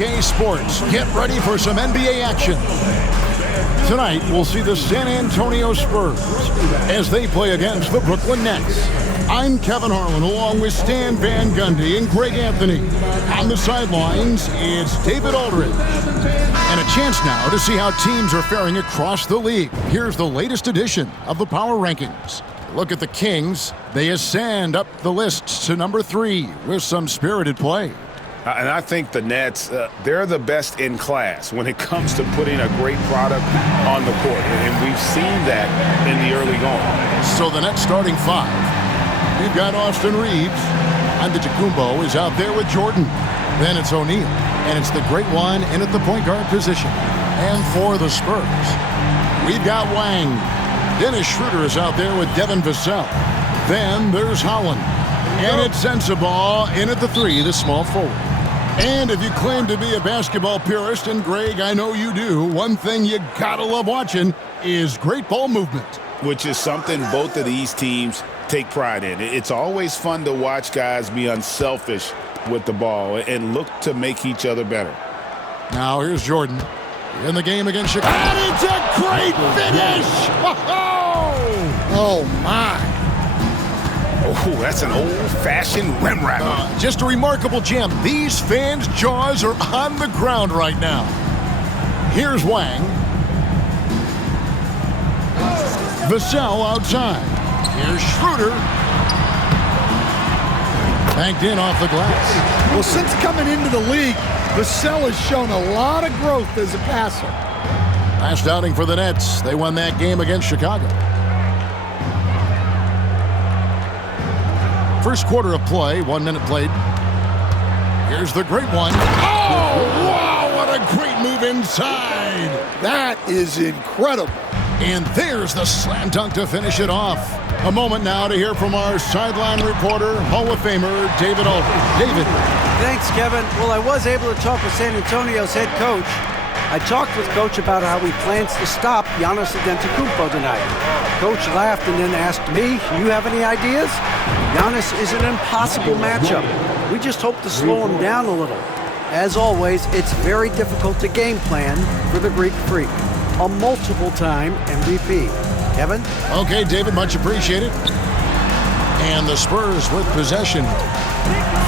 NBA Sports, get ready for some NBA action. Tonight, we'll see the San Antonio Spurs as they play against the Brooklyn Nets. I'm Kevin Harlan along with Stan Van Gundy and Greg Anthony. On the sidelines, it's David Aldridge. And a chance now to see how teams are faring across the league. Here's the latest edition of the Power Rankings. Look at the Kings. They ascend up the list to number 3 with some spirited play. And I think the Nets, they're the best in class when it comes to putting a great product on the court. And we've seen that in the early going. So the Nets starting 5. We've got Austin Reeves. Antetokounmpo is out there with Jordan. Then it's O'Neal. And it's the great one in at the point guard position. And for the Spurs, we've got Wang. Dennis Schroeder is out there with Devin Vassell. Then there's Holland. And it's Sensabaugh in at the 3, the small forward. And if you claim to be a basketball purist, and Greg, I know you do, one thing you gotta love watching is great ball movement. Which is something both of these teams take pride in. It's always fun to watch guys be unselfish with the ball and look to make each other better. Now here's Jordan in the game against Chicago. And it's a great finish! Oh my! Oh, that's an old-fashioned rim wrap. Just a remarkable jam. These fans' jaws are on the ground right now. Here's Wang. Vassell outside. Here's Schroeder. Banked in off the glass. Well, since coming into the league, Vassell has shown a lot of growth as a passer. Last outing for the Nets. They won that game against Chicago. First quarter of play, 1 minute played. Here's the great one. Oh, wow, what a great move inside. That is incredible. And there's the slam dunk to finish it off. A moment now to hear from our sideline reporter, Hall of Famer, David Aldridge. David. Thanks, Kevin. Well, I was able to talk with San Antonio's head coach. I talked with Coach about how he plans to stop Giannis Antetokounmpo tonight. Coach laughed and then asked me, you have any ideas? Giannis is an impossible matchup. We just hope to slow him down a little. As always, it's very difficult to game plan for the Greek Freak, a multiple-time MVP. Kevin? Okay, David, much appreciated. And the Spurs with possession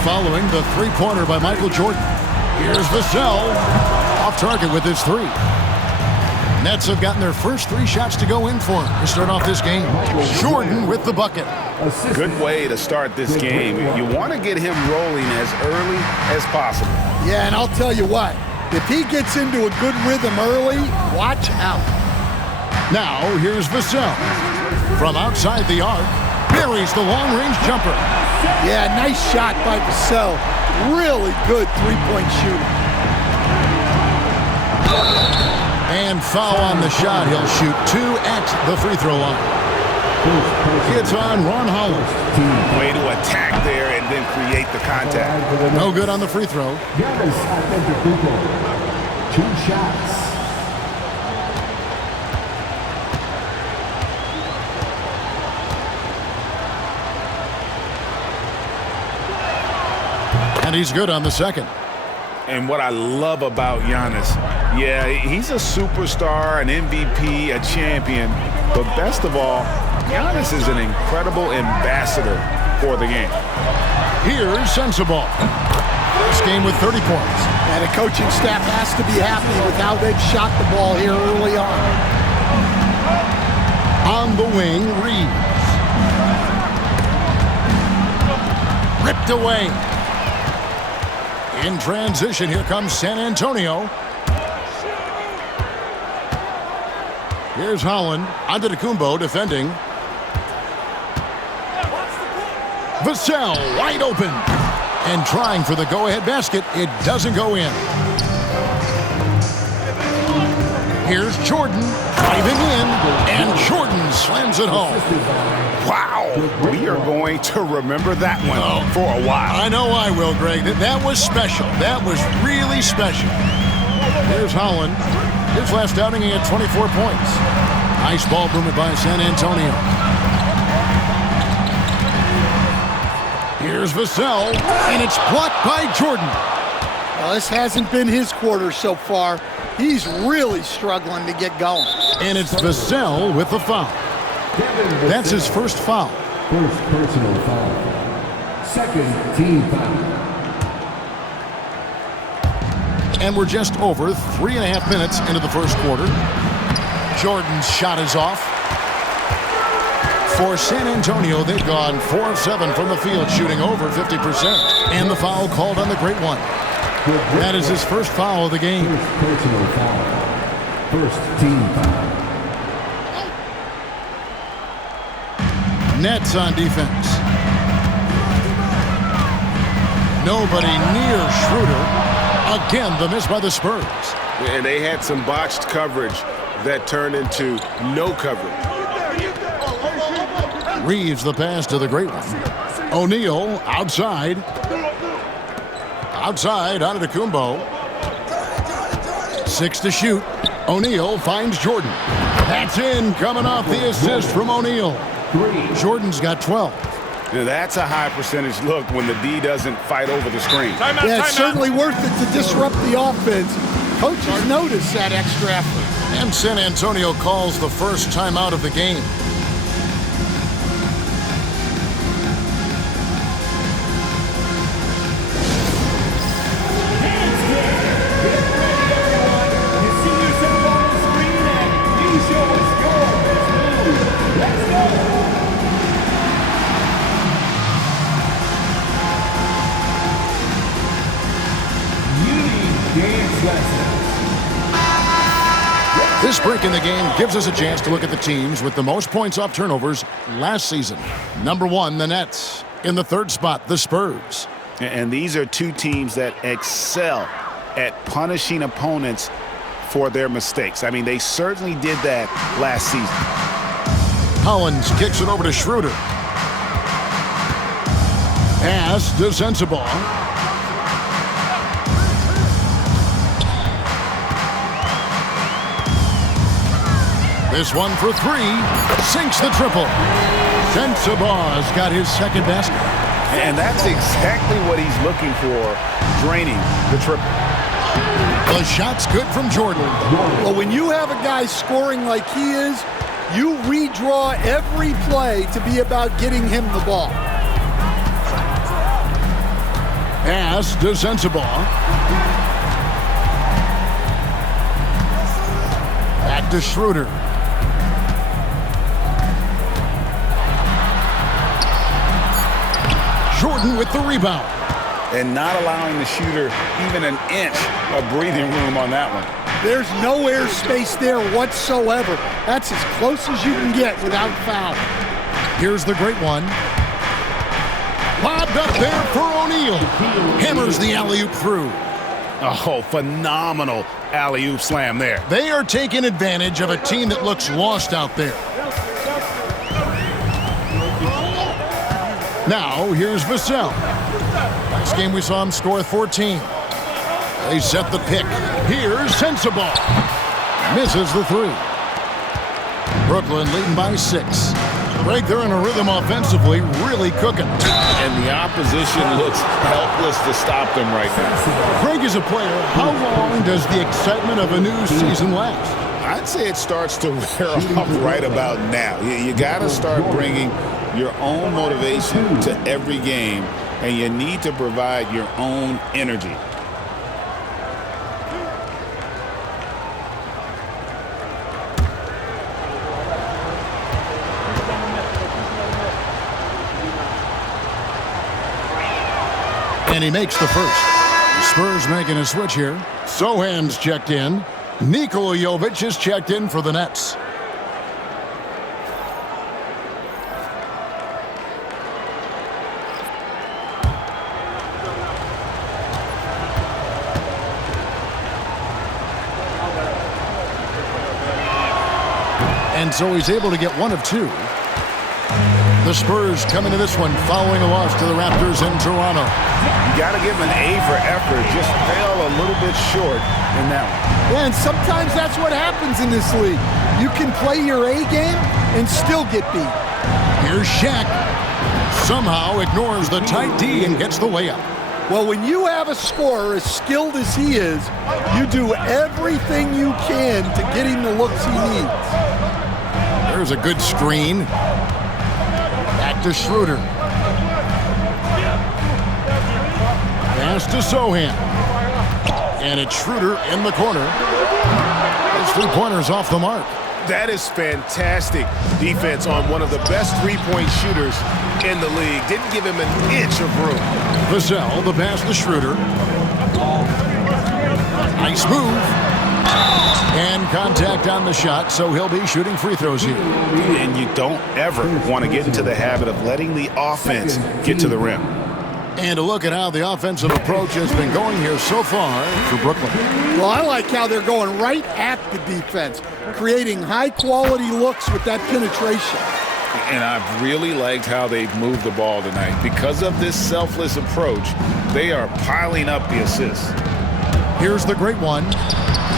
following the three-pointer by Michael Jordan. Here's Vassell. Off target with his 3. Nets have gotten their first 3 shots to go in for him to start off this game. Jordan with the bucket. Good way to start this game. You want to get him rolling as early as possible. Yeah, and I'll tell you what, if he gets into a good rhythm early, watch out. Now, here's Vassell. From outside the arc, buries the long-range jumper. Yeah, nice shot by Vassell. Really good three-point shooting. And foul on the shot. He'll shoot 2 at the free throw line. It's on Ron Holland. Way to attack there and then create the contact. No good on the free throw. 2 shots. And he's good on the second. And what I love about Giannis, yeah, he's a superstar, an MVP, a champion. But best of all, Giannis is an incredible ambassador for the game. Here's Sensabaugh. This game with 30 points. And the coaching staff has to be happy with how they've shot the ball here early on. On the wing, Reeves. Ripped away. In transition, here comes San Antonio. Here's Holland. Antetokounmpo defending. Vassell wide open. And trying for the go-ahead basket. It doesn't go in. Here's Jordan driving in. And Jordan slams it home. Wow. We are going to remember that one for a while. I know I will, Greg. That was special. That was really special. Here's Holland. His last outing, he had 24 points. Nice ball movement by San Antonio. Here's Vassell, and it's blocked by Jordan. Well, this hasn't been his quarter so far. He's really struggling to get going. And it's Vassell with the foul. That's his first foul. First personal foul. Second team foul. And we're just over 3.5 minutes into the first quarter. Jordan's shot is off. For San Antonio, they've gone 4 of 7 from the field, shooting over 50%. And the foul called on the Great One. That is his first foul of the game. First personal foul. First team foul. Nets on defense. Nobody near Schroeder. Again, the miss by the Spurs. And they had some botched coverage that turned into no coverage. Reeves the pass to the Great One. O'Neal outside. Outside, Antetokounmpo. 6 to shoot. O'Neal finds Jordan. That's in, coming off the assist from O'Neal. Jordan's got 12. Now that's a high percentage look when the D doesn't fight over the screen. Yeah, it's certainly worth it to disrupt the offense. Coaches notice that extra effort. And San Antonio calls the first timeout of the game. This break in the game gives us a chance to look at the teams with the most points off turnovers last season. Number 1, the Nets. In the third spot, the Spurs. And these are two teams that excel at punishing opponents for their mistakes. I mean, they certainly did that last season. Collins kicks it over to Schroeder. Pass to Sensabaugh. This one for 3. Sinks the triple. Sensabaugh's got his second basket. And that's exactly what he's looking for, draining the triple. The shot's good from Jordan. Well, when you have a guy scoring like he is, you redraw every play to be about getting him the ball. Pass to Sensabaugh. Back to Schroeder. Jordan with the rebound. And not allowing the shooter even an inch of breathing room on that one. There's no air space there whatsoever. That's as close as you can get without foul. Here's the Great One. Lobbed up there for O'Neal. Hammers the alley-oop through. Oh, phenomenal alley-oop slam there. They are taking advantage of a team that looks lost out there. Now, here's Vassell. Last game we saw him score 14. They set the pick. Here's Sensabaugh. Misses the 3. Brooklyn leading by 6. Right there in a rhythm offensively, really cooking. And the opposition looks helpless to stop them right now. Greg is a player. How long does the excitement of a new season last? I'd say it starts to wear off right about now. You got to start bringing your own motivation to every game, and you need to provide your own energy. And he makes the first. The Spurs making a switch here. Sohan's checked in. Nikola Jovic is checked in for the Nets. And so he's able to get 1 of 2. The Spurs coming to this one following a loss to the Raptors in Toronto. You got to give them an A for effort. Just fell a little bit short in that one. Yeah, and sometimes that's what happens in this league. You can play your A game and still get beat. Here's Shaq. Somehow ignores the tight D and gets the layup. Well, when you have a scorer as skilled as he is, you do everything you can to get him the looks he needs. There's a good screen. Back to Schroeder. Pass to Sochan. And it's Schroeder in the corner. His three-pointer's off the mark. That is fantastic defense on one of the best three-point shooters in the league. Didn't give him an inch of room. Vassell, the pass to Schroeder. Nice move. And contact on the shot, so he'll be shooting free throws here. And you don't ever want to get into the habit of letting the offense get to the rim. And a look at how the offensive approach has been going here so far for Brooklyn. Well, I like how they're going right at the defense, creating high-quality looks with that penetration. And I've really liked how they've moved the ball tonight. Because of this selfless approach, they are piling up the assists. Here's the great one.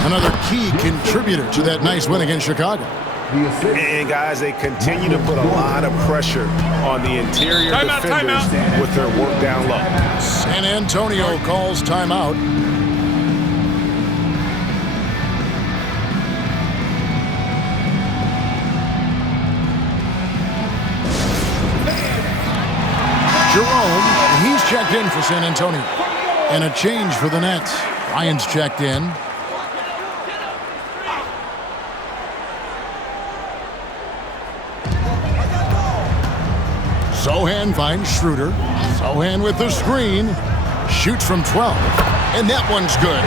Another key contributor to that nice win against Chicago. And guys, they continue to put a lot of pressure on the interior defenders with their work down low. San Antonio calls timeout. Jerome, he's checked in for San Antonio. And a change for the Nets. Ryan's checked in. Sochan finds Schroeder. Sochan with the screen. Shoots from 12. And that one's good.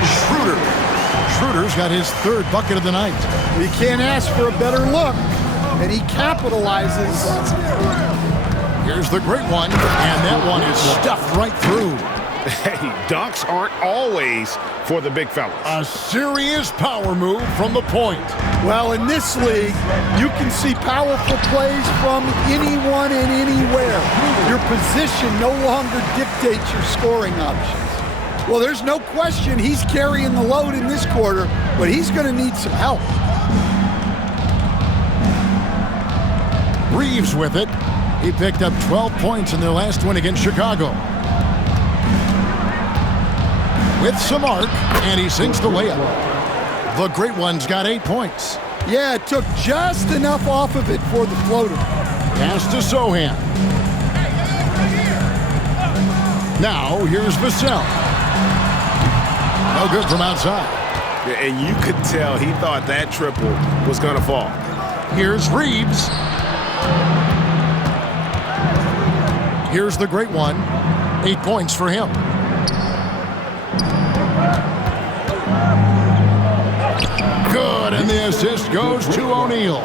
Schroeder's got his third bucket of the night. You can't ask for a better look. And he capitalizes. Here's the great one. And that one is stuffed right through. Hey, dunks aren't always for the big fellas. A serious power move from the point. Well, in this league, you can see powerful plays from anyone and anywhere. Your position no longer dictates your scoring options. Well, there's no question he's carrying the load in this quarter, but he's going to need some help. Reeves with it. He picked up 12 points in their last win against Chicago. With some arc, and he sinks the layup. The great one's got 8 points. Yeah, it took just enough off of it for the floater. Pass to Sochan. Now, here's Vassell. No good from outside. And you could tell he thought that triple was going to fall. Here's Reeves. Here's the great one. 8 points for him. Good, and the assist goes to O'Neal.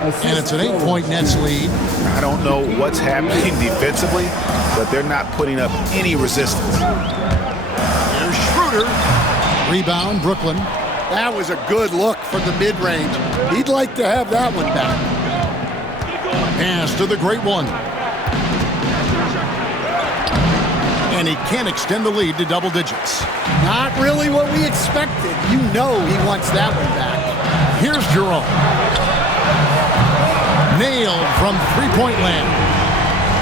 And it's an 8-point Nets lead. I don't know what's happening defensively, but they're not putting up any resistance. There's Schroeder. Rebound, Brooklyn. That was a good look from the mid-range. He'd like to have that one back. Pass to the great one. And he can't extend the lead to double digits. Not really what we expected. You know he wants that one back. Here's Jerome. Nailed from three-point land.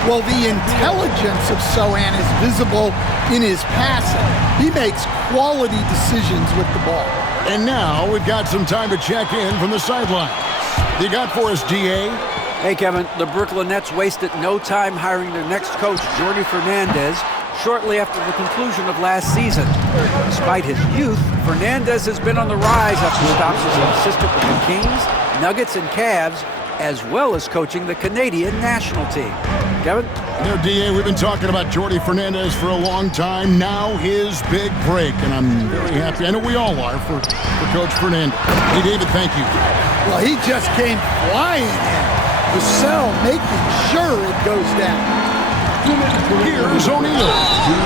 Well, the intelligence of Sochan is visible in his passing. He makes quality decisions with the ball. And now we've got some time to check in from the sidelines. You got for us, DA? Hey, Kevin, the Brooklyn Nets wasted no time hiring their next coach, Jordi Fernandez, shortly after the conclusion of last season. Despite his youth, Fernandez has been on the rise after stops as an assistant with the Kings, Nuggets, and Cavs, as well as coaching the Canadian national team. Kevin? You know, DA, we've been talking about Jordi Fernandez for a long time. Now his big break, and I'm very happy. I know we all are for Coach Fernandez. Hey, David, thank you. Well, he just came flying in. Vassell making sure it goes down. Here's O'Neal.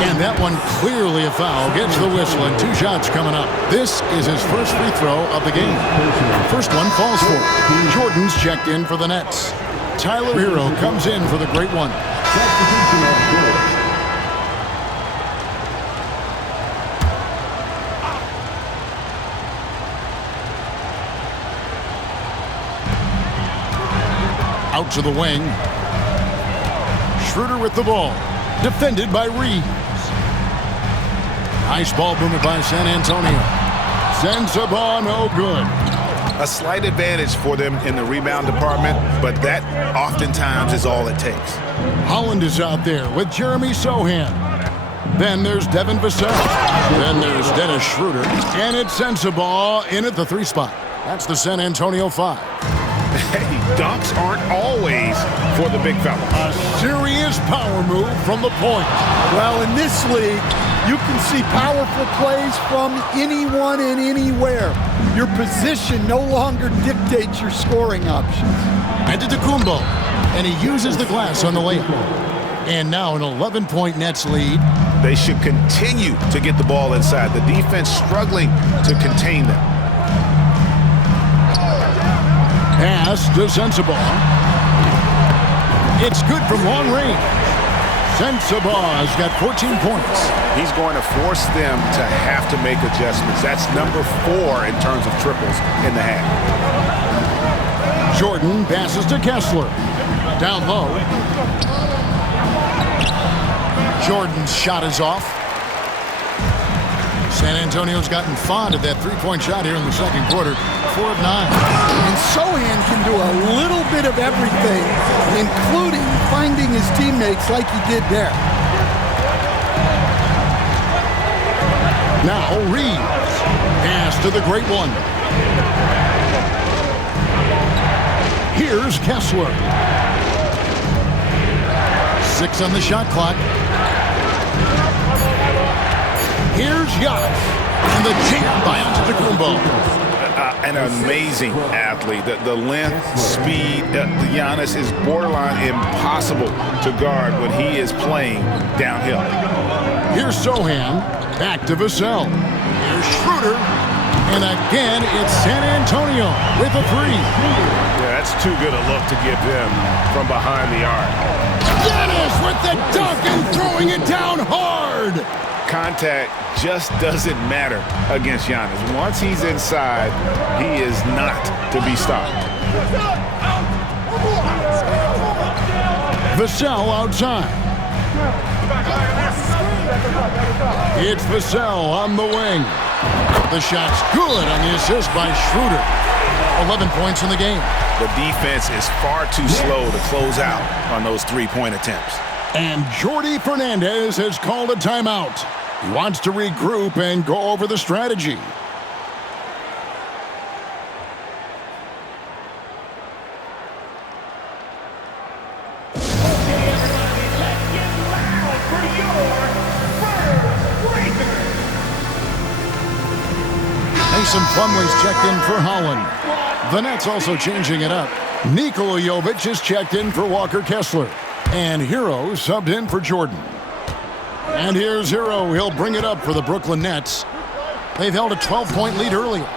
And that one clearly a foul. Gets the whistle and 2 shots coming up. This is his first free throw of the game. First one falls for. Jordan's checked in for the Nets. Tyler Hero comes in for the great one. Out to the wing. Schroeder with the ball. Defended by Reeves. Nice ball movement by San Antonio. Sensabaugh, no good. A slight advantage for them in the rebound department, but that oftentimes is all it takes. Holland is out there with Jeremy Sohan. Then there's Devin Vassell. Then there's Dennis Schroeder. And it's Sensabaugh in at the 3 spot. That's the San Antonio 5. Hey, dunks aren't always for the big fella. A serious power move from the point. Well, in this league, you can see powerful plays from anyone and anywhere. Your position no longer dictates your scoring options. Antetokounmpo, and he uses the glass on the layup. And now an 11-point Nets lead. They should continue to get the ball inside. The defense struggling to contain them. Pass to Sensabaugh. It's good from long range. Sensabaugh's got 14 points. He's going to force them to have to make adjustments. That's number 4 in terms of triples in the half. Jordan passes to Kessler. Down low. Jordan's shot is off. San Antonio's gotten fond of that 3-point shot here in the second quarter. 4 of 9. And Sohan can do a little bit of everything, including finding his teammates like he did there. Now Reeves. Pass to the great one. Here's Kessler. 6 on the shot clock. Here's Giannis. And the jam by Antetokounmpo. An amazing athlete. The length, speed, Giannis is borderline impossible to guard when he is playing downhill. Here's Sohan. Back to Vassell. Here's Schroeder. And again, it's San Antonio with a 3. Yeah, that's too good a look to give them from behind the arc. Giannis with the dunk and throwing it down hard. Contact just doesn't matter against Giannis. Once he's inside, he is not to be stopped. Vassell outside. It's Vassell on the wing. The shot's good on the assist by Schroeder. 11 points in the game. The defense is far too slow to close out on those 3-point attempts. And Jordi Fernandez has called a timeout. He wants to regroup and go over the strategy. Mason Plumlee's checked in for Holland. The Nets also changing it up. Nikola Jovic is checked in for Walker Kessler. And Hero subbed in for Jordan. And here's Hero. He'll bring it up for the Brooklyn Nets. They've held a 12-point lead earlier.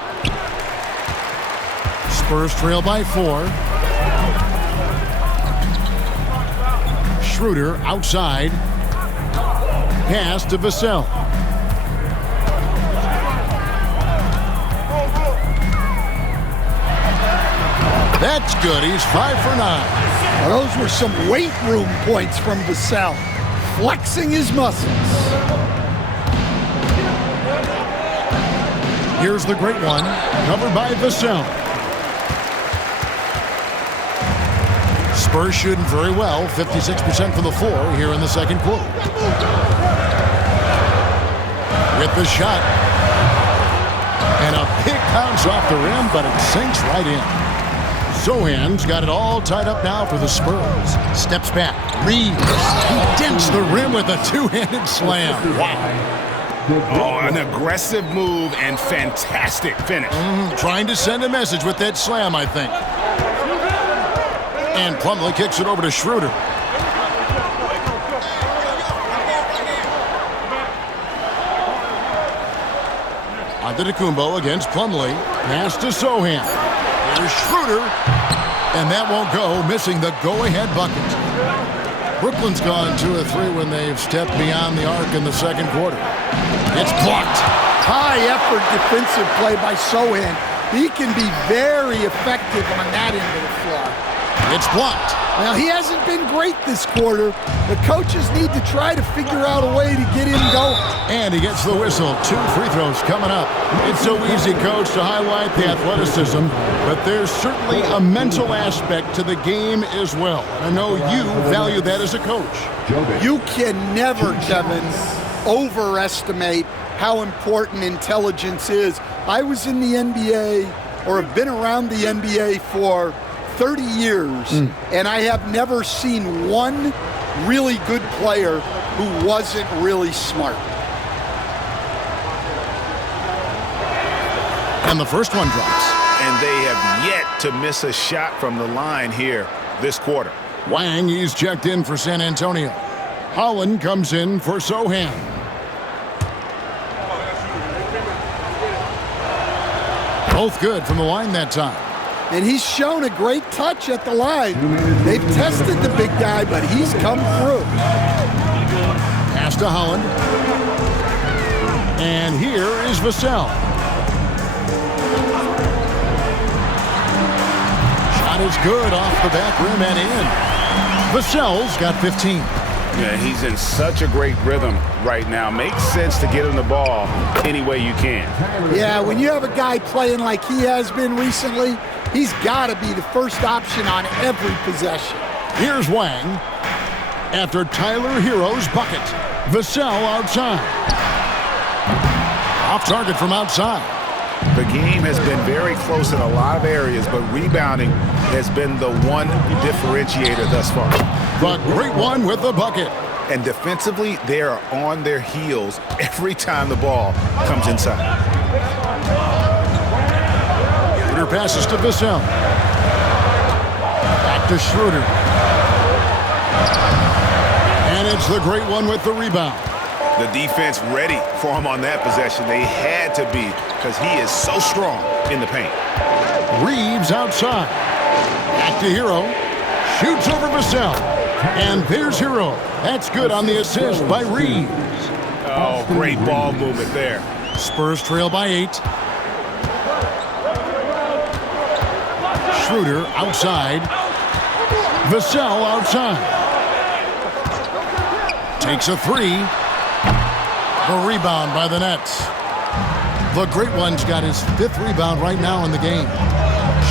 Spurs trail by 4. Schroeder outside. Pass to Vassell. That's good. He's 5 for 9. Now, those were some weight room points from Vassell, flexing his muscles. Here's the great one, covered by Vassell. Spurs shooting very well, 56% from the floor here in the second quarter. With the shot. And a pick bounce off the rim, but it sinks right in. Sohan's got it all tied up now for the Spurs. Steps back. Reeves. He dents the rim with a two-handed slam. Wow. Oh, an aggressive move and fantastic finish. Trying to send a message with that slam, I think. And Plumlee kicks it over to Schroeder. Antetokounmpo against Plumlee. Pass to Sohan. Here's Schroeder. And that won't go, missing the go-ahead bucket. Brooklyn's gone 2 of 3 when they've stepped beyond the arc in the second quarter. It's blocked. High-effort defensive play by Sohan. He can be very effective on that end of the floor. It's blocked. Now, he hasn't been great this quarter. The coaches need to try to figure out a way to get him going. And he gets the whistle. 2 free throws coming up. It's so easy, Coach, to highlight the athleticism, but there's certainly a mental aspect to the game as well. And I know you value that as a coach. You can never, Kevin, overestimate how important intelligence is. I was in the NBA, or have been around the NBA for 30 years, and I have never seen one really good player who wasn't really smart. And the first one drops. And they have yet to miss a shot from the line here this quarter. Wang, he's checked in for San Antonio. Holland comes in for Sohan. Both good from the line that time. And he's shown a great touch at the line. They've tested the big guy, but he's come through. Pass to Holland. And here is Vassell. Shot is good off the back rim and in. Vassell's got 15. Yeah, he's in such a great rhythm right now. Makes sense to get him the ball any way you can. Yeah, when you have a guy playing like he has been recently, he's got to be the first option on every possession. Here's Wang. After Tyler Hero's bucket. Vassell outside. Off target from outside. The game has been very close in a lot of areas, but rebounding has been the one differentiator thus far. The great one with the bucket. And defensively, they are on their heels every time the ball comes inside. Schroeder passes to Vassell. Back to Schroeder. And it's the great one with the rebound. The defense ready for him on that possession. They had to be, because he is so strong in the paint. Reeves outside. Back to Hero. Shoots over Vassell. And there's Hero. That's good on the assist by Reeves. Oh, great ball movement there. Spurs trail by 8. Schroeder outside. Vassell outside. Takes a 3. The rebound by the Nets. The great one's got his 5th rebound right now in the game.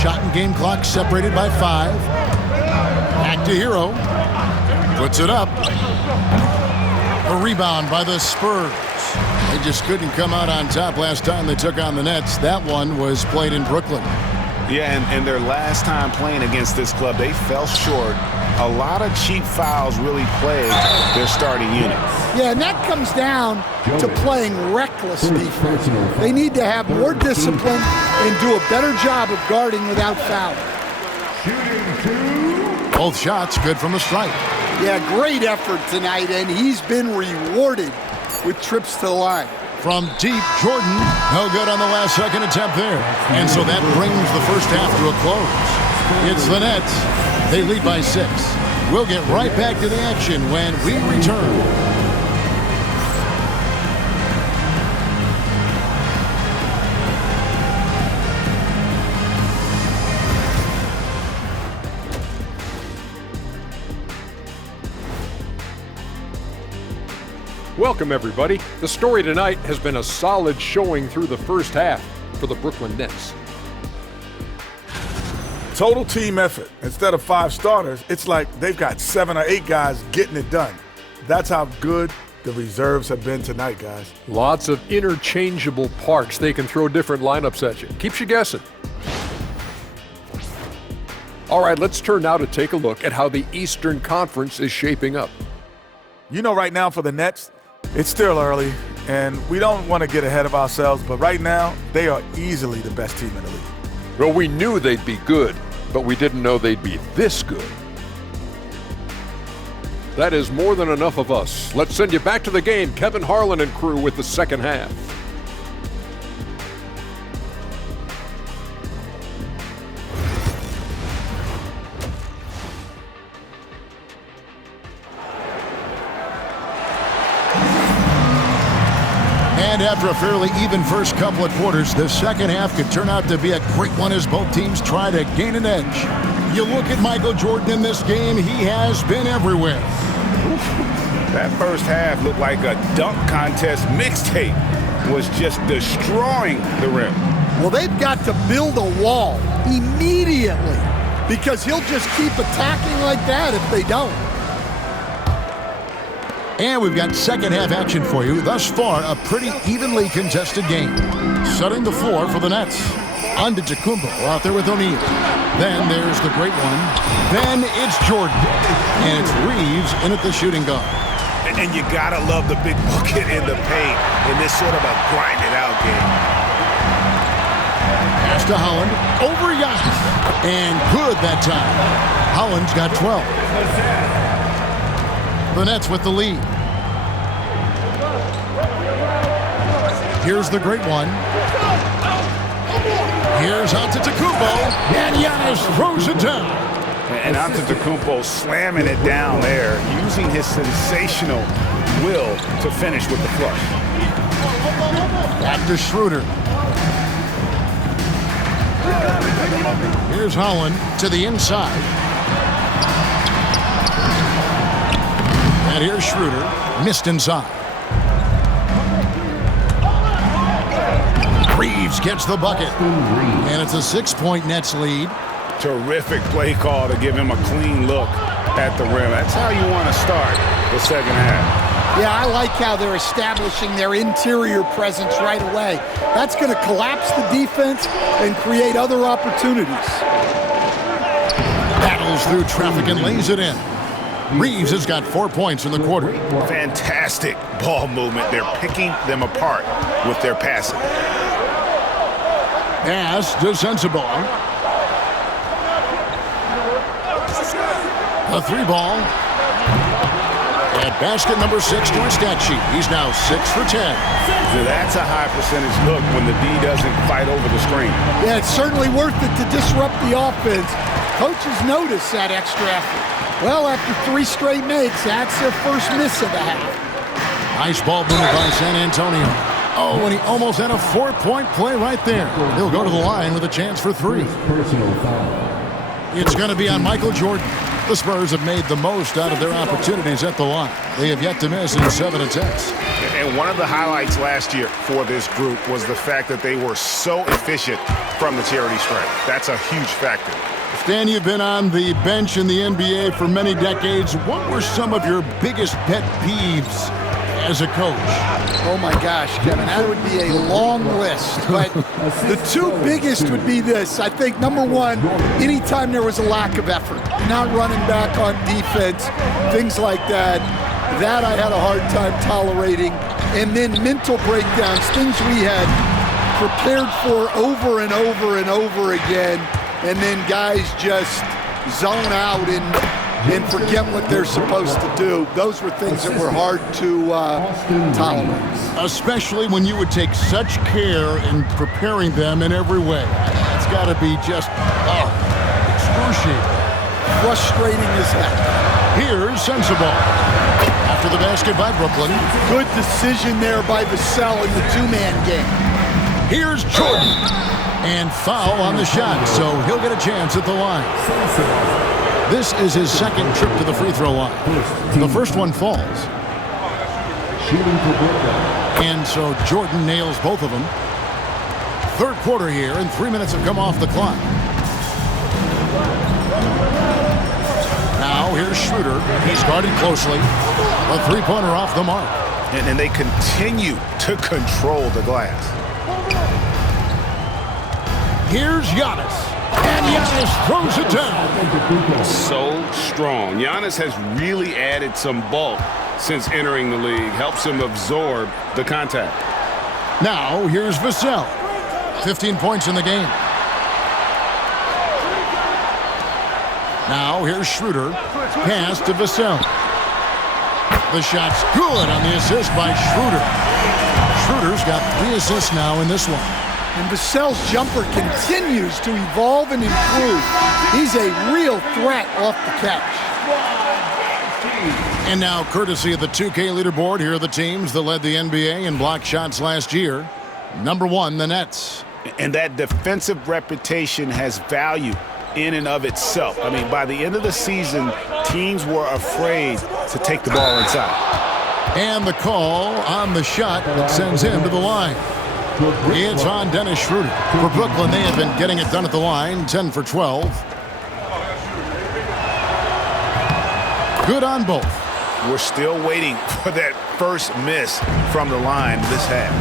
Shot and game clock separated by 5. Back to Hero. Puts it up. The rebound by the Spurs. They just couldn't come out on top last time they took on the Nets. That one was played in Brooklyn. Yeah, and their last time playing against this club, they fell short. A lot of cheap fouls really plagued their starting unit. Yeah, and that comes down to playing reckless defense. They need to have more discipline and do a better job of guarding without fouling. Both shots good from the stripe. Yeah, great effort tonight, and he's been rewarded with trips to the line. From deep, Jordan, no good on the last second attempt there. And so that brings the first half to a close. It's the Nets. They lead by 6. We'll get right back to the action when we return. Welcome, everybody. The story tonight has been a solid showing through the first half for the Brooklyn Nets. Total team effort. Instead of 5 starters, it's like they've got 7 or 8 guys getting it done. That's how good the reserves have been tonight, guys. Lots of interchangeable parts. They can throw different lineups at you. Keeps you guessing. All right, let's turn now to take a look at how the Eastern Conference is shaping up. You know, right now for the Nets, it's still early, and we don't want to get ahead of ourselves, but right now, they are easily the best team in the league. Well, we knew they'd be good, but we didn't know they'd be this good. That is more than enough of us. Let's send you back to the game. Kevin Harlan and crew with the second half. And after a fairly even first couple of quarters, the second half could turn out to be a great one as both teams try to gain an edge. You look at Michael Jordan in this game, he has been everywhere. That first half looked like a dunk contest mixtape. Was just destroying the rim. Well, they've got to build a wall immediately because he'll just keep attacking like that if they don't. And we've got second half action for you. Thus far, a pretty evenly contested game. Setting the floor for the Nets. Antetokounmpo out there with O'Neal. Then there's the great one. Then it's Jordan. And it's Reeves in at the shooting guard. And you gotta love the big bucket in the paint in this sort of a grind-it-out game. Pass to Holland, over Giannis. And good that time. Holland's got 12. The Nets with the lead. Here's the great one. Here's Antetokounmpo. And Giannis throws it down. And Antetokounmpo slamming it down there, using his sensational will to finish with the flush. Back to Schroeder. Here's Holland to the inside. And here's Schroeder, missed inside. Reeves gets the bucket. And it's a 6-point Nets lead. Terrific play call to give him a clean look at the rim. That's how you want to start the second half. Yeah, I like how they're establishing their interior presence right away. That's going to collapse the defense and create other opportunities. Battles through traffic and lays it in. Reeves has got 4 points in the quarter. Fantastic ball movement. They're picking them apart with their passing. Pass to Sensabaugh. A 3-ball. At basket number 6 to his stat sheet. He's now 6 for 10. So that's a high percentage look when the D doesn't fight over the screen. Yeah, it's certainly worth it to disrupt the offense. Coaches notice that extra effort. Well, after 3 straight makes, that's their first miss of the half. Nice ball movement by San Antonio. Oh, and he almost had a 4-point play right there. He'll go to the line with a chance for 3. Personal foul. It's going to be on Michael Jordan. The Spurs have made the most out of their opportunities at the line. They have yet to miss in 7 attempts. And one of the highlights last year for this group was the fact that they were so efficient from the charity stripe. That's a huge factor. Stan, you've been on the bench in the NBA for many decades. What were some of your biggest pet peeves as a coach? Oh my gosh, Kevin, that would be a long list. But the 2 biggest would be this. I think number 1, anytime there was a lack of effort, not running back on defense, things like that, that I had a hard time tolerating. And then mental breakdowns, things we had prepared for over and over and over again, and then guys just zone out and forget what they're supposed to do. Those were things that were hard to tolerate. Especially when you would take such care in preparing them in every way. It's got to be just, excruciating. Frustrating as heck. Here's Sensabaugh. After the basket by Brooklyn. Good decision there by Vassell in the 2-man game. Here's Jordan. And foul on the shot, so he'll get a chance at the line. This is his second trip to the free throw line. The first one falls. And so Jordan nails both of them. Third quarter here, and 3 minutes have come off the clock. Now here's Schroeder. He's guarded closely. A 3-pointer off the mark. And they continue to control the glass. Here's Giannis. And Giannis throws it down. So strong. Giannis has really added some bulk since entering the league. Helps him absorb the contact. Now here's Vassell. 15 points in the game. Now here's Schroeder. Pass to Vassell. The shot's good on the assist by Schroeder. Schroeder's got 3 assists now in this one. And Vassell's jumper continues to evolve and improve. He's a real threat off the catch. And now, courtesy of the 2K leaderboard, here are the teams that led the NBA in block shots last year. Number 1, the Nets. And that defensive reputation has value in and of itself. I mean, by the end of the season, teams were afraid to take the ball inside. And the call on the shot that sends him to the line. It's on Dennis Schroeder. For Brooklyn, they have been getting it done at the line, 10 for 12. Good on both. We're still waiting for that first miss from the line this half.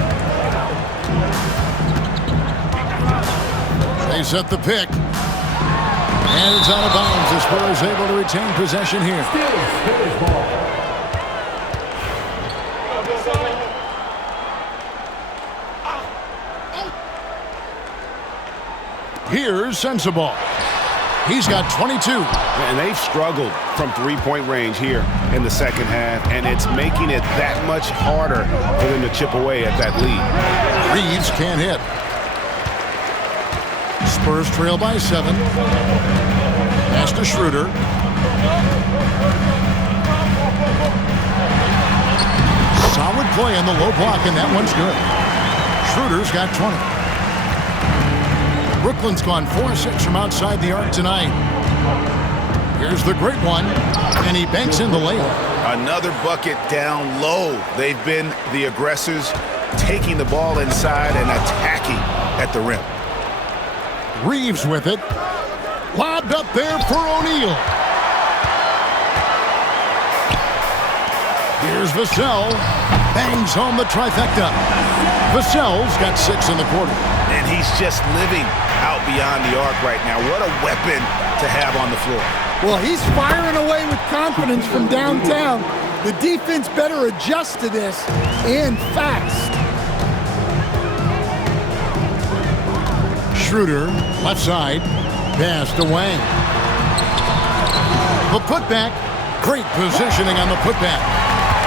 They set the pick. And it's out of bounds. The Spurs able to retain possession here. Here's Sensabaugh. He's got 22. And they've struggled from three-point range here in the second half, and it's making it that much harder for them to chip away at that lead. Reeves can't hit. Spurs trail by 7. Pass to Schroeder. Solid play in the low block, and that one's good. Schroeder's got 20. Brooklyn's gone 4-6 from outside the arc tonight. Here's the great one, and he banks in the layup. Another bucket down low. They've been the aggressors, taking the ball inside and attacking at the rim. Reeves with it. Lobbed up there for O'Neal. Here's Vassell. Bangs home the trifecta. Vassell's got 6 in the quarter. And he's just living out beyond the arc right now. What a weapon to have on the floor. Well, he's firing away with confidence from downtown. The defense better adjust to this, and fast. Schroeder, left side, pass to Wang. The putback, great positioning on the putback.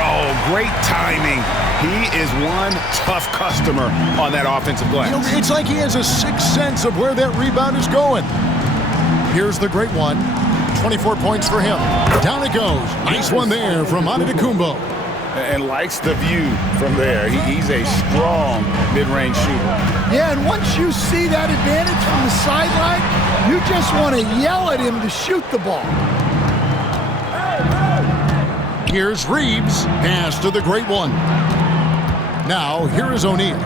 Oh, great timing. He is one tough customer on that offensive glass. You know, it's like he has a sixth sense of where that rebound is going. Here's the great one. 24 points for him. Down it goes. Nice one there from Antetokounmpo. And likes the view from there. He's a strong mid-range shooter. Yeah, and once you see that advantage from the sideline, you just want to yell at him to shoot the ball. Here's Reeves. Pass to the great one. Now, here is O'Neal.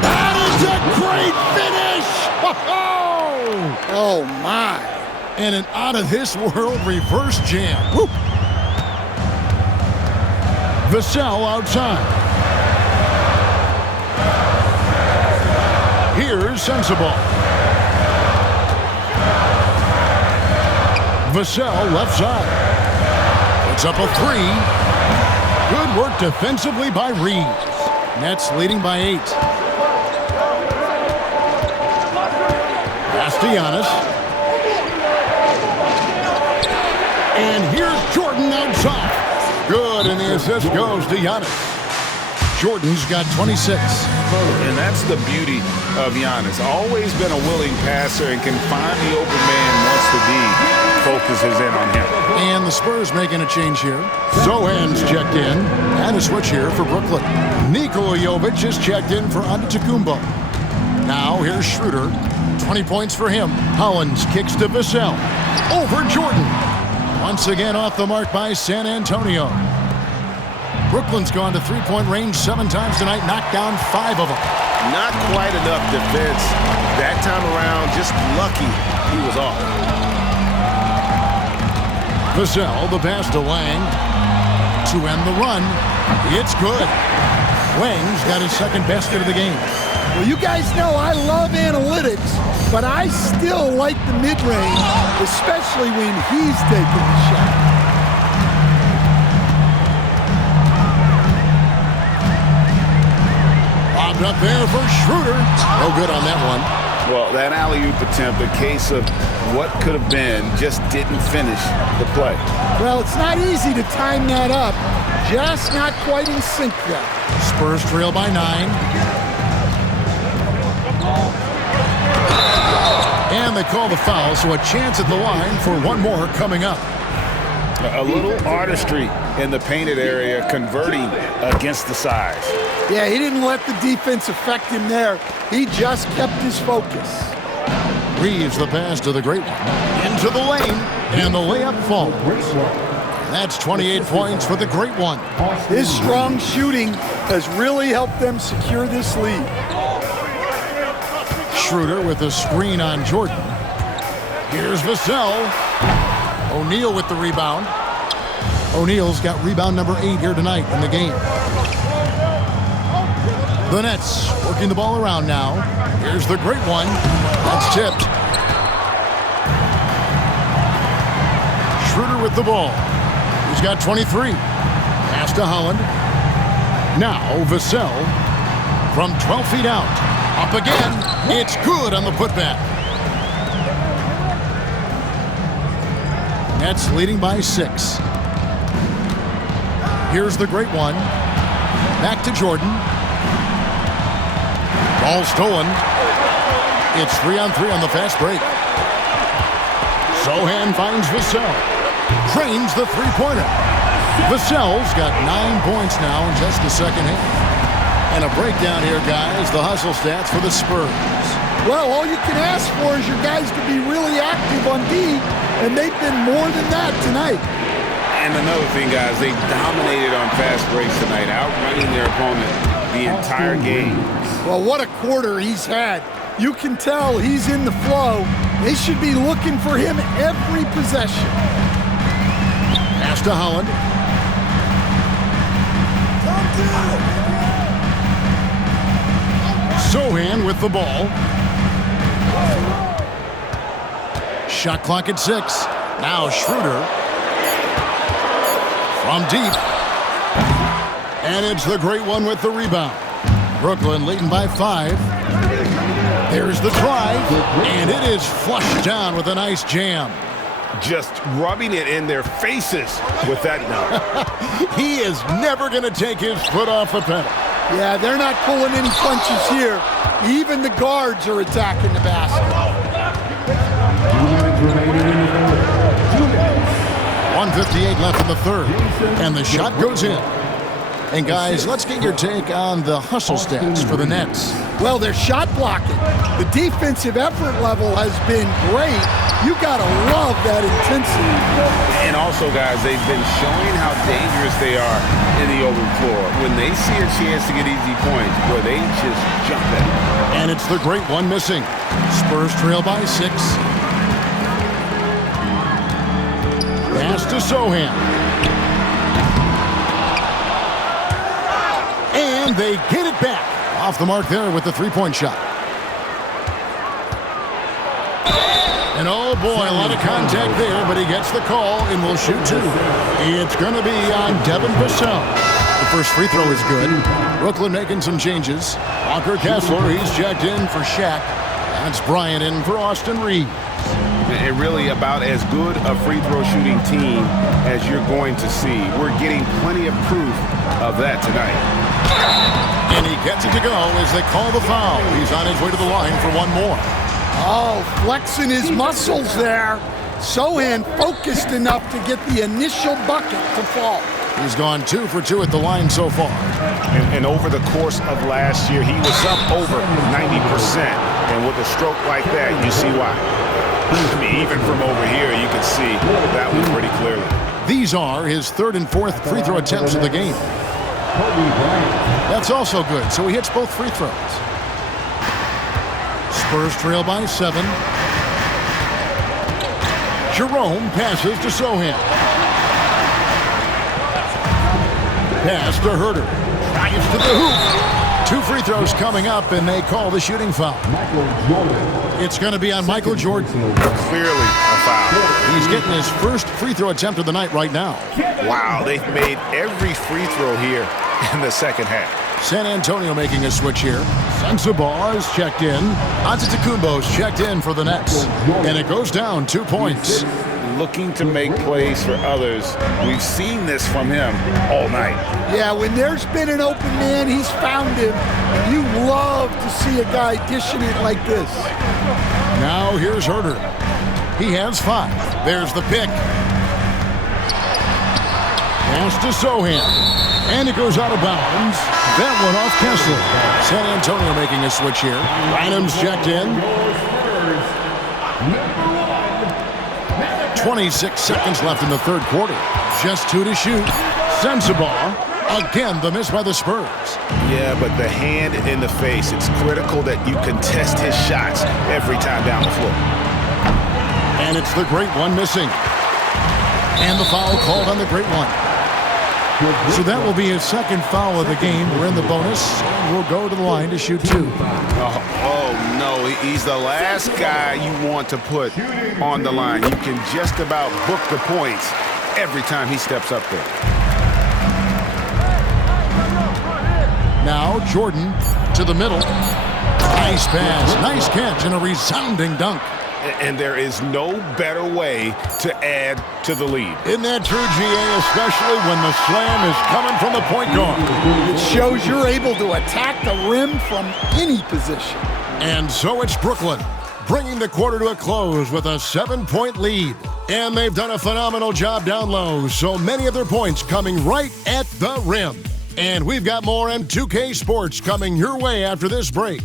That is a great finish! Oh, my. And an out-of-this-world reverse jam. Woo. Vassell outside. Here's Sensabaugh. Vassell left side. It's up a 3. Good work defensively by Reeves. Nets leading by 8. Pass to Giannis. And here's Jordan outside. Good, and the assist goes to Giannis. Jordan's got 26. And that's the beauty of Giannis. Always been a willing passer and can find the open man once the D focuses in on him. And the Spurs making a change here. Zohan's checked in. And a switch here for Brooklyn. Nikola Jovic is checked in for Antetokounmpo. Now here's Schroeder. 20 points for him. Hollins kicks to Vassell. Over Jordan. Once again off the mark by San Antonio. Brooklyn's gone to three-point range 7 times tonight, knocked down 5 of them. Not quite enough defense that time around. Just lucky he was off. Vassell, the pass to Wang. To end the run. It's good. Wang's got his second basket of the game. Well, you guys know I love analytics, but I still like the mid-range, especially when he's taking the shot. Bobbed up there for Schroeder. No good on that one. Well, that alley-oop attempt, a case of what could have been, just didn't finish the play. Well, it's not easy to time that up. Just not quite in sync there. Spurs trail by 9. And they call the foul, so a chance at the line for one more coming up. A little artistry in the painted area, converting against the size. Yeah, he didn't let the defense affect him there. He just kept his focus. Reeves the pass to the great one. Into the lane, and the layup falls. That's 28 points for the great one. His strong shooting has really helped them secure this lead. Schroeder with the screen on Jordan. Here's Vassell. O'Neal with the rebound. O'Neal's got rebound number 8 here tonight in the game. The Nets working the ball around now. Here's the great one. That's tipped. Schroeder with the ball. He's got 23. Pass to Holland. Now Vassell from 12 feet out. Up again. It's good on the putback. Nets leading by 6. Here's the great one. Back to Jordan. Ball stolen. It's 3-on-3 on the fast break. Sochan finds Vassell. Trains the three-pointer. Vassell's got 9 points now in just the second half. And a breakdown here, guys. The hustle stats for the Spurs. Well, all you can ask for is your guys to be really active on D, and they've been more than that tonight. And another thing, guys, they dominated on fast breaks tonight, outrunning their opponent the entire game. Well, what a quarter he's had. You can tell he's in the flow. They should be looking for him every possession. Pass to Holland. Sochan with the ball. Shot clock at 6. Now Schroeder from deep. And it's the great one with the rebound. Brooklyn leading by 5. There's the drive, and it is flushed down with a nice jam. Just rubbing it in their faces with that dunk. He is never going to take his foot off the pedal. Yeah, they're not pulling any punches here. Even the guards are attacking the basket. 1:58 left in the third, and the shot goes in. And guys, let's get your take on the hustle stats for the Nets. Well, they're shot blocking. The defensive effort level has been great. You gotta love that intensity. And also, guys, they've been showing how dangerous they are in the open floor. When they see a chance to get easy points, boy, they just jump at it. And it's the great one missing. Spurs trail by 6. Pass to Sochan. And they get it back. Off the mark there with the three-point shot. And oh boy, a lot of contact there, but he gets the call and will shoot 2. It's going to be on Devin Vassell. The first free throw is good. Brooklyn making some changes. Walker Kessler, he's checked in for Shaq. That's Bryant in for Austin Reeves. And really about as good a free throw shooting team as you're going to see. We're getting plenty of proof of that tonight. And he gets it to go as they call the foul. He's on his way to the line for one more. Oh, flexing his muscles there. Sochan focused enough to get the initial bucket to fall. He's gone 2 for 2 at the line so far. And over the course of last year, he was up over 90%. And with a stroke like that, you see why. I mean, even from over here, you can see that one pretty clearly. These are his 3rd and 4th free throw attempts of the game. That's also good, so he hits both free throws. Spurs trail by 7. Jerome passes to Sochan. Pass to Herter. Drives to the hoop. 2 free throws coming up, and they call the shooting foul. It's going to be on Michael Jordan. Clearly a foul. He's getting his first free throw attempt of the night right now. Wow, they've made every free throw here in the second half. San Antonio making a switch here. Sensabaugh is checked in. Antetokounmpo's checked in for the Nets. And it goes down 2 points. Looking to make plays for others. We've seen this from him all night. Yeah, when there's been an open man, he's found him. You love to see a guy dishing it like this. Now here's Herter. He has 5. There's the pick. Pass to Sochan. And it goes out of bounds. That one off Kessler. San Antonio making a switch here. Rynham's checked in. 26 seconds left in the third quarter. Just 2 to shoot. Sensabaugh. Again, the miss by the Spurs. Yeah, but the hand in the face, it's critical that you contest his shots every time down the floor. And it's the Great One missing. And the foul called on the Great One. So that will be his second foul of the game. We're in the bonus, and we'll go to the line to shoot 2. Oh, no, he's the last guy you want to put on the line. You can just about book the points every time he steps up there. Now Jordan to the middle. Nice pass, nice catch, and a resounding dunk. And there is no better way to add to the lead. Isn't that true, GA, especially when the slam is coming from the point guard? It shows you're able to attack the rim from any position. And so it's Brooklyn, bringing the quarter to a close with a 7-point lead. And they've done a phenomenal job down low, so many of their points coming right at the rim. And we've got more M2K Sports coming your way after this break.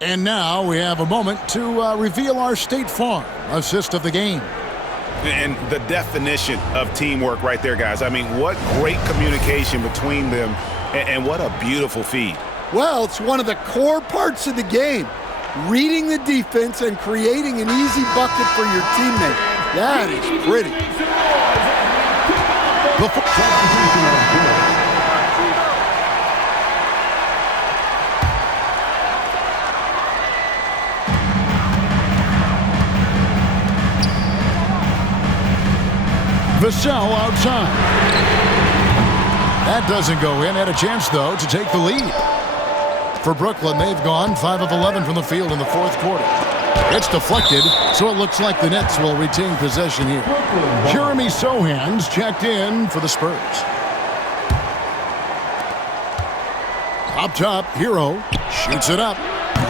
And now we have a moment to reveal our State Farm assist of the game. And the definition of teamwork right there, guys. I mean, what great communication between them, and what a beautiful feed. Well, it's one of the core parts of the game. Reading the defense and creating an easy bucket for your teammate. That is pretty. Vassell outside. That doesn't go in. Had a chance, though, to take the lead. For Brooklyn, they've gone 5 of 11 from the field in the fourth quarter. It's deflected, so it looks like the Nets will retain possession here. Jeremy Sohan's checked in for the Spurs. Up top, Hero shoots it up.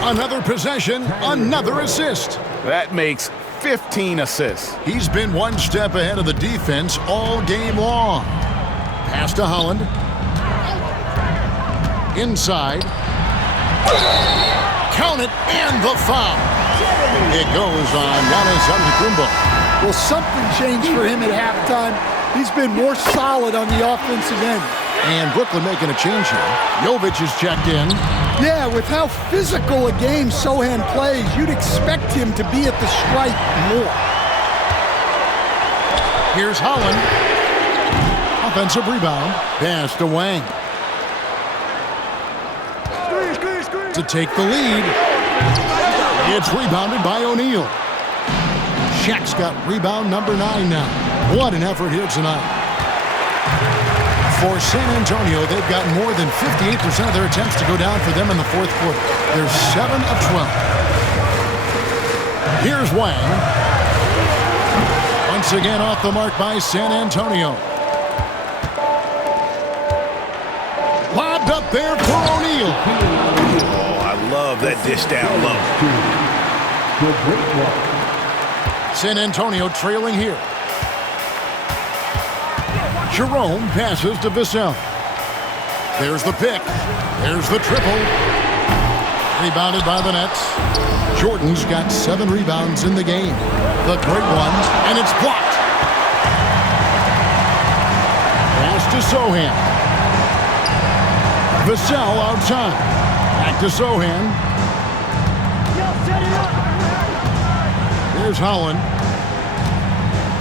Another possession, another assist. That makes 15 assists. He's been one step ahead of the defense all game long. Pass to Holland. Inside. Count it, and the foul. It goes on Giannis Antetokounmpo. Well, something changed for him at halftime. He's been more solid on the offensive end. And Brooklyn making a change here. Jovic is checked in. Yeah, with how physical a game Sohan plays, you'd expect him to be at the stripe more. Here's Holland. Offensive rebound. Pass to Wang. To take the lead. It's rebounded by O'Neal. Shaq's got rebound number 9 now. What an effort here tonight. For San Antonio, they've got more than 58% of their attempts to go down for them in the fourth quarter. They're 7 of 12. Here's Wang. Once again off the mark by San Antonio. Lobbed up there for O'Neal. Oh, I love that dish down low. San Antonio trailing here. Jerome passes to Vassell. There's the pick. There's the triple. Rebounded by the Nets. Jordan's got 7 rebounds in the game. The Great One, and it's blocked. Pass to Sohan. Vassell outside. Back to Sohan. Here's Holland.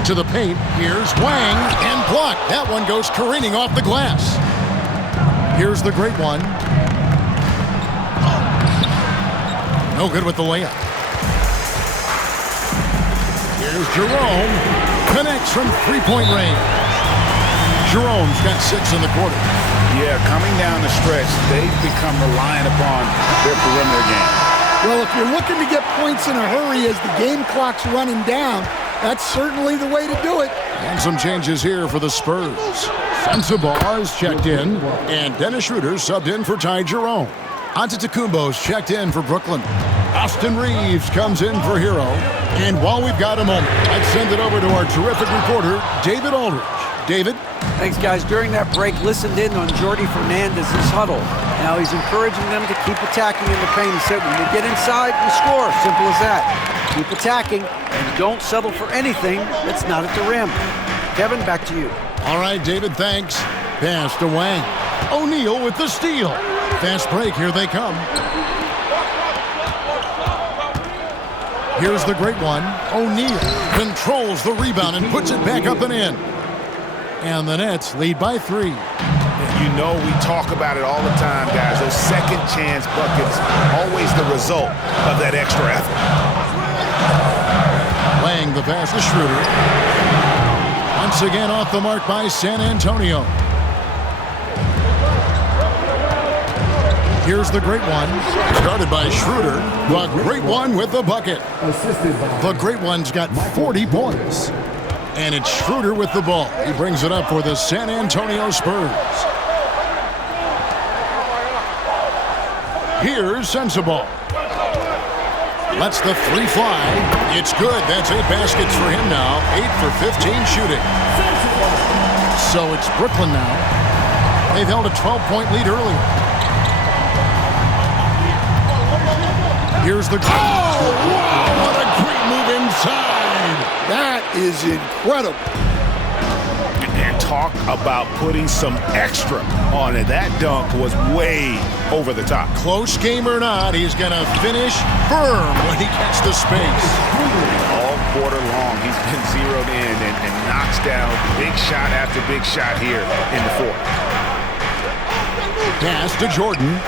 To the paint. Here's Wang, and blocked. That one goes careening off the glass. Here's the Great One. No good with the layup. Here's Jerome. Connects from three-point range. Jerome's got 6 in the quarter. Yeah, coming down the stretch, they've become reliant upon their perimeter game. Well, if you're looking to get points in a hurry as the game clock's running down, that's certainly the way to do it. And some changes here for the Spurs. Sensabaugh is checked in, and Dennis Schroeder subbed in for Ty Jerome. Antetokounmpo's checked in for Brooklyn. Austin Reeves comes in for Hero. And while we've got a moment, I'd send it over to our terrific reporter, David Aldridge. David? Thanks, guys. During that break, listened in on Jordi Fernandez's huddle. Now he's encouraging them to keep attacking in the paint. He said, when you get inside, you score. Simple as that. Keep attacking and don't settle for anything that's not at the rim. Kevin, back to you. All right, David, thanks. Pass to Wang. O'Neal with the steal. Fast break, here they come. Here's the great one. O'Neal controls the rebound and puts it back up and in. And the Nets lead by 3. You know we talk about it all the time, guys. Those second chance buckets, always the result of that extra effort. Wang the pass to Schroeder. Once again off the mark by San Antonio. Here's the great one. Started by Schroeder. The great one with the bucket. The great one's got 40 points. And it's Schroeder with the ball. He brings it up for the San Antonio Spurs. Here's Sensabaugh. Lets the 3 fly. It's good. That's 8 baskets for him now. 8 for 15 shooting. So it's Brooklyn now. They've held a 12-point lead earlier. Here's the... Oh, wow, what a great move inside. That is incredible. And talk about putting some extra on it. That dunk was way over the top. Close game or not, he's going to finish firm when he gets the space. All quarter long, he's been zeroed in and knocks down big shot after big shot here in the fourth. Pass to Jordan.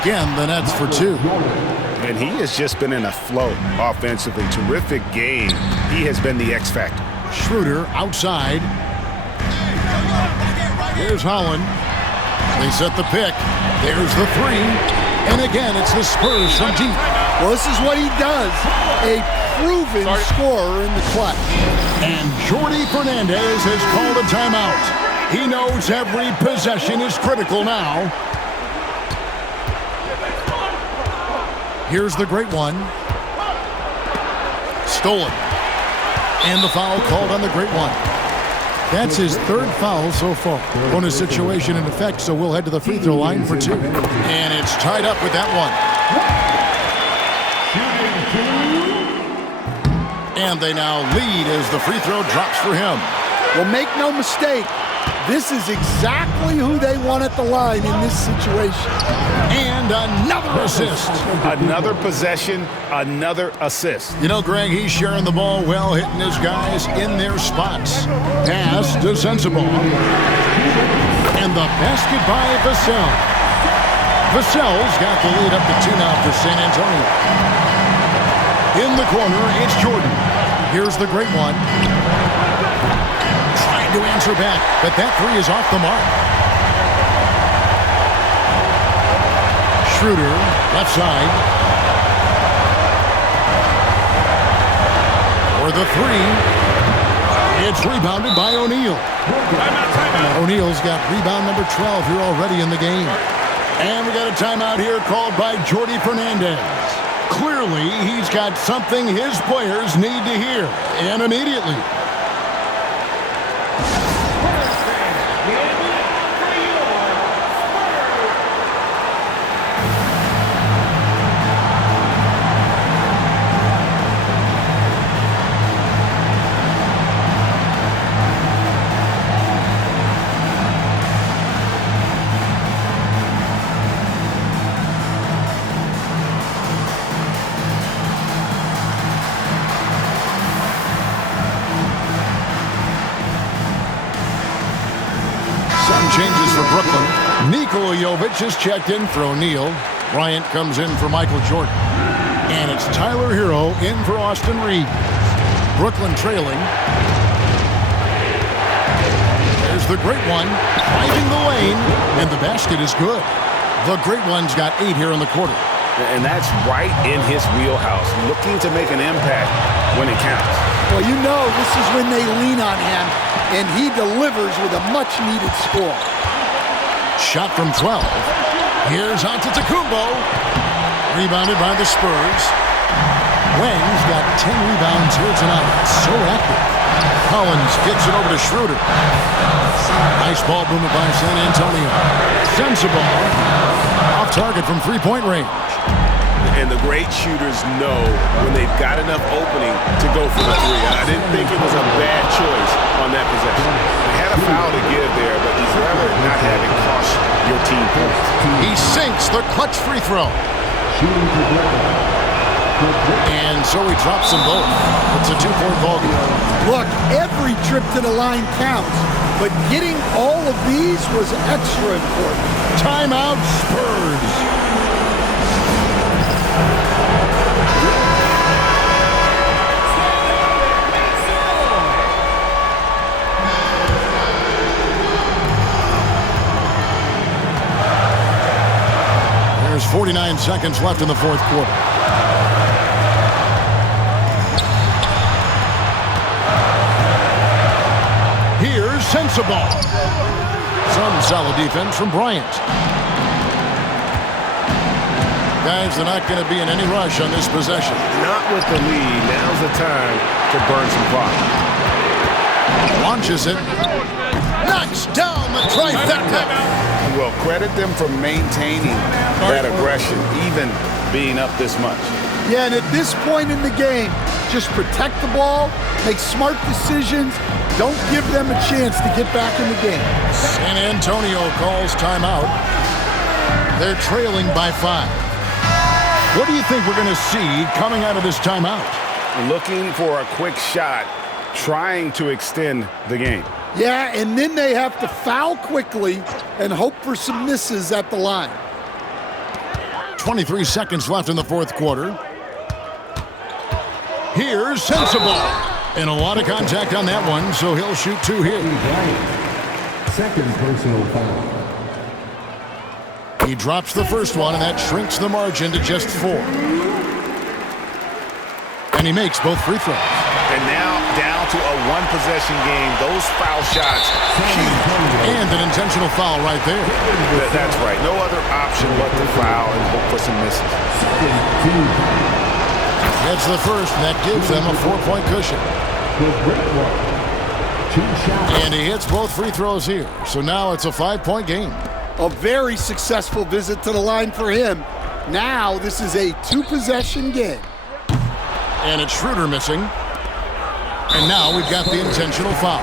Again, the Nets for 2. And he has just been in a flow offensively. Terrific game. He has been the X factor. Schroeder outside. Here's Holland. They set the pick. There's the 3. And again, it's the Spurs from deep. Well, this is what he does. A proven scorer in the clutch. And Jordi Fernandez has called a timeout. He knows every possession is critical now. Here's the great one. Stolen. And the foul called on the great one. That's his 3rd foul so far. Bonus situation in effect, so we'll head to the free throw line for 2. And it's tied up with that one. And they now lead as the free throw drops for him. Well, make no mistake, this is exactly who they want at the line in this situation. And another assist. Another possession, another assist. You know, Greg, he's sharing the ball well, hitting his guys in their spots. Pass to Sensabaugh. And the basket by Vassell. Vassell's got the lead up to 2 now for San Antonio. In the corner, it's Jordan. Here's the great one. Trying to answer back, but that 3 is off the mark. Schroeder, left side. For the 3. It's rebounded by O'Neal. O'Neal's got rebound number 12 here already in the game. And we got a timeout here called by Jordi Fernandez. Clearly, he's got something his players need to hear, and immediately. Changes for Brooklyn. Nikola Jovic is checked in for O'Neal. Bryant comes in for Michael Jordan. And it's Tyler Hero in for Austin Reeves. Brooklyn trailing. There's the great one, driving the lane, and the basket is good. The great one's got 8 here in the quarter. And that's right in his wheelhouse, looking to make an impact when it counts. Well, you know this is when they lean on him, and he delivers with a much-needed score. Shot from 12. Here's Antetokounmpo. Rebounded by the Spurs. Wang's got 10 rebounds here tonight. So active. Collins gets it over to Schroeder. Nice ball movement by San Antonio. Sensabaugh off target from three-point range. And the great shooters know when they've got enough opening to go for the three. I didn't think it was a bad choice on that possession. They had a foul to give there, but you'd rather not have it cost your team points. He sinks the clutch free throw. And so he drops them both. It's a two-point ball game. Look, every trip to the line counts, but getting all of these was extra important. Timeout Spurs. There's 49 seconds left in the fourth quarter. Here's Sensabaugh. Some solid defense from Bryant. Guys, they're not going to be in any rush on this possession. Not with the lead. Now's the time to burn some clock. Launches it. Knocks down the trifecta. Well, credit them for maintaining that aggression, even being up this much. Yeah, and at this point in the game, just protect the ball, make smart decisions, don't give them a chance to get back in the game. San Antonio calls timeout. They're trailing by 5. What do you think we're going to see coming out of this timeout? Looking for a quick shot, trying to extend the game. Yeah, and then they have to foul quickly and hope for some misses at the line. 23 seconds left in the fourth quarter. Here's Sensabaugh. And a lot of contact on that one, so he'll shoot 2 here. Second personal foul. He drops the first one, and that shrinks the margin to just 4. And he makes both free throws. And now down to a one-possession game. Those foul shots, huge. And an intentional foul right there. That's right. No other option but to foul and hope for some misses. Gets the first, and that gives them a 4-point cushion. And he hits both free throws here. So now it's a 5-point game. A very successful visit to the line for him. Now this is a 2-possession game. And it's Schroeder missing. And now we've got the intentional foul.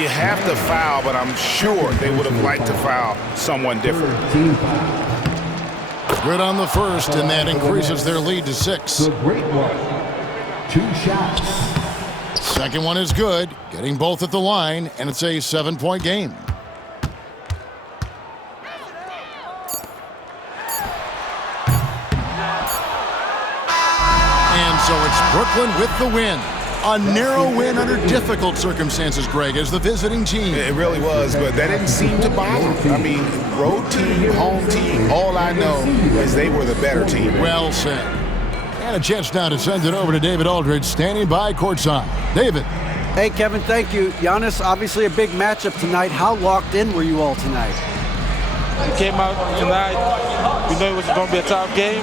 You have to foul, but I'm sure they would have liked to foul someone different. Good on the first, and that increases their lead to 6. The great one. 2 shots. Second one is good, getting both at the line, and it's a 7-point game. And so it's Brooklyn with the win. A narrow win under difficult circumstances, Greg, as the visiting team. It really was, but that didn't seem to bother them. I mean, road team, home team, all I know is they were the better team. Well said. And a chance now to send it over to David Aldridge, standing by courtside. David. Hey, Kevin, thank you. Giannis, obviously a big matchup tonight. How locked in were you all tonight? We came out tonight. We knew it was going to be a tough game.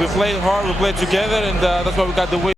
We played hard. We played together, and that's why we got the win.